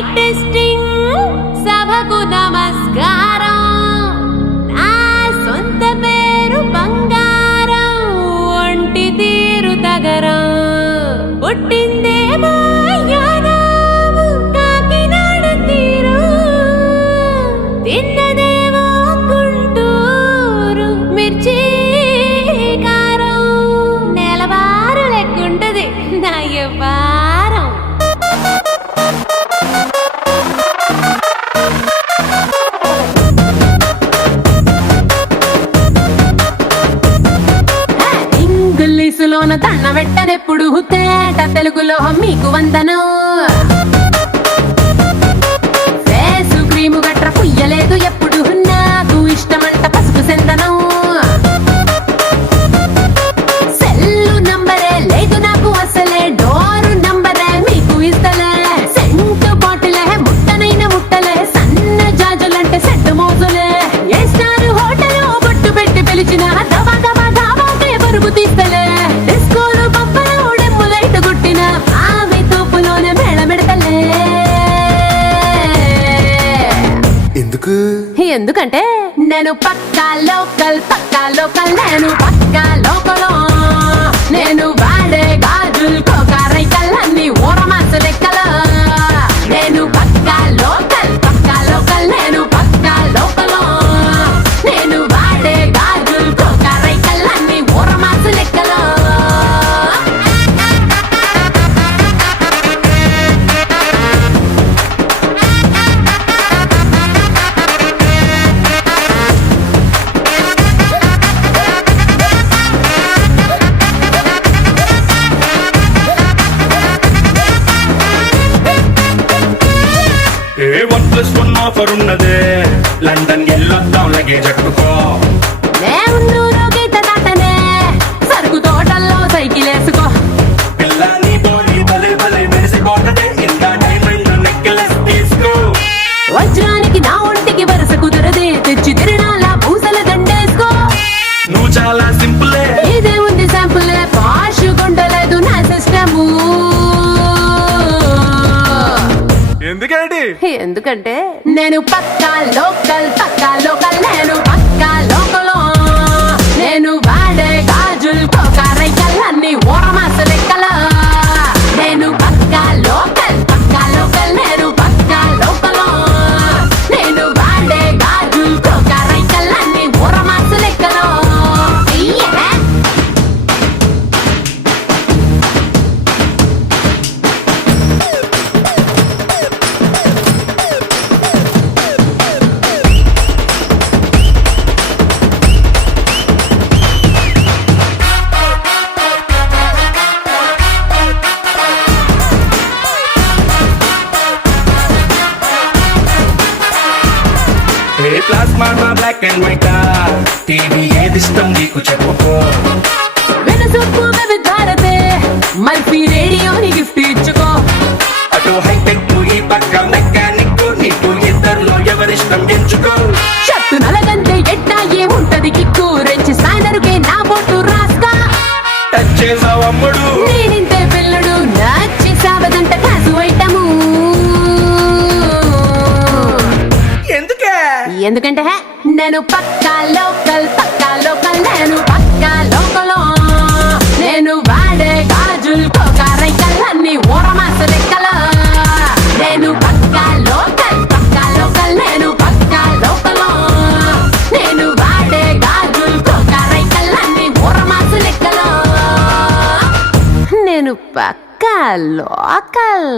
mic testing సభకు నమస్కారం నా సొంత పేరు బంగారం ఒంటి తీరు తగరం పుట్టిందేమో యానాము కాకినాడ తీరు తిన్నదేమో గుంటూరు మిర్చి కారం నెలవారు లెక్కుంటది నా వ్యవహారం ఇంగ్లీషులోన దండ పెట్టనెప్పుడు తేట తెలుగులో మీకు వందనం ఫేసు క్రీము గట్ర పుయ్యలేదు ఎప్పుడు నాకు ఇష్టమంట పసుపు సెందనం సెల్లు నంబరే లేదు నాకు అసలే డోరు నంబరే మీకు ఇస్తలే సెంటు బాటిలే ముట్టనైన ముట్టలే సన్న జాజులంటే సెట్టు మోజులే ఏ స్టార్ హోటల్ బొట్టు పెట్టి పిలిచిన దవా దవా దావాకే పరుగు తీస్తలే డిస్కోలు పప్పలు డెమ్ము లైట్ గుట్టిన ఆమె తోపులోనే మేళమెడతలే ఎందుకంటే నేను పక్కా లోకల్ నేను పక్కా లోకలో నేను వాడే గాజులు కోకారైకల్ అన్ని ఊరమాస లెక్కల నేను పక్కా లోకల్ నేను పక్కా లోకలో నేను వాడే గాజులు కోకారైకల్ అన్ని ఊరమాస లెక్కలో +1 ఆఫర్ ఉన్నదే లండన్ ఎల్లొద్దాం లగేజ్ అట్టుకో నేనున్నూరు గీత దాటనే సరుకు తోటల్లో సైకిల్ వేసుకో పిల్ల నీ బోడి భలే భలే మెరిసిపోతదే ఇంత డైమండ్ నెక్లెస్ తీసుకో వజ్రానికి నా ఒంటికి వరుస కుదరదే తెచ్చి తిరణాల పూసల దండేసుకో నువ్వు చాలా సింపులే ఇదే ఉంది శాంపులే పాష్ కొండలేదు నా సిస్టము ఎందుకంటే నేను పక్కా లోకల్ నేను పక్కా లోకలో నేను వాడే గాజులు కోకారైకల్ అన్ని ఊరమాస లెక్కల నేను పక్కా లోకల్ నేను పక్కా లోకలో నేను వాడే గాజులు కోకారైకల్ అన్ని ఊరమాస లెక్కలో plasma black and white TV ఏది ఇష్టం నీకు చెప్పుకో వెనసొప్పు భారతే మల్పీ రేడియోని గిఫ్ట్ ఇచ్చుకో అటు హైటెక్ ఈ పక్క మెకానిక్ నీకు ఇద్దరులో ఎవరిష్టం ఎంచుకో షర్టు నలగంటే ఎట్టా ఏముంటది కిక్కు రెంచి సాయనరుకే నా బొట్టు రాస్తా టచ్ చేసావు అమ్ముడు నేనింతే పిల్లడు నచ్చి సావదంట కాసు ఐటము ఎందుకంటే నేను పక్కా లోకల్ నేను పక్కా లోకలో నేను వాడే గాజులు కోకారైకల్ అన్ని ఊరమాస లెక్కల నేను పక్కా లోకల్ నేను పక్కా లోకలో నేను వాడే గాజులు కోకారైకల్ అన్ని ఊరమాస లెక్కల నేను పక్కా లోకల్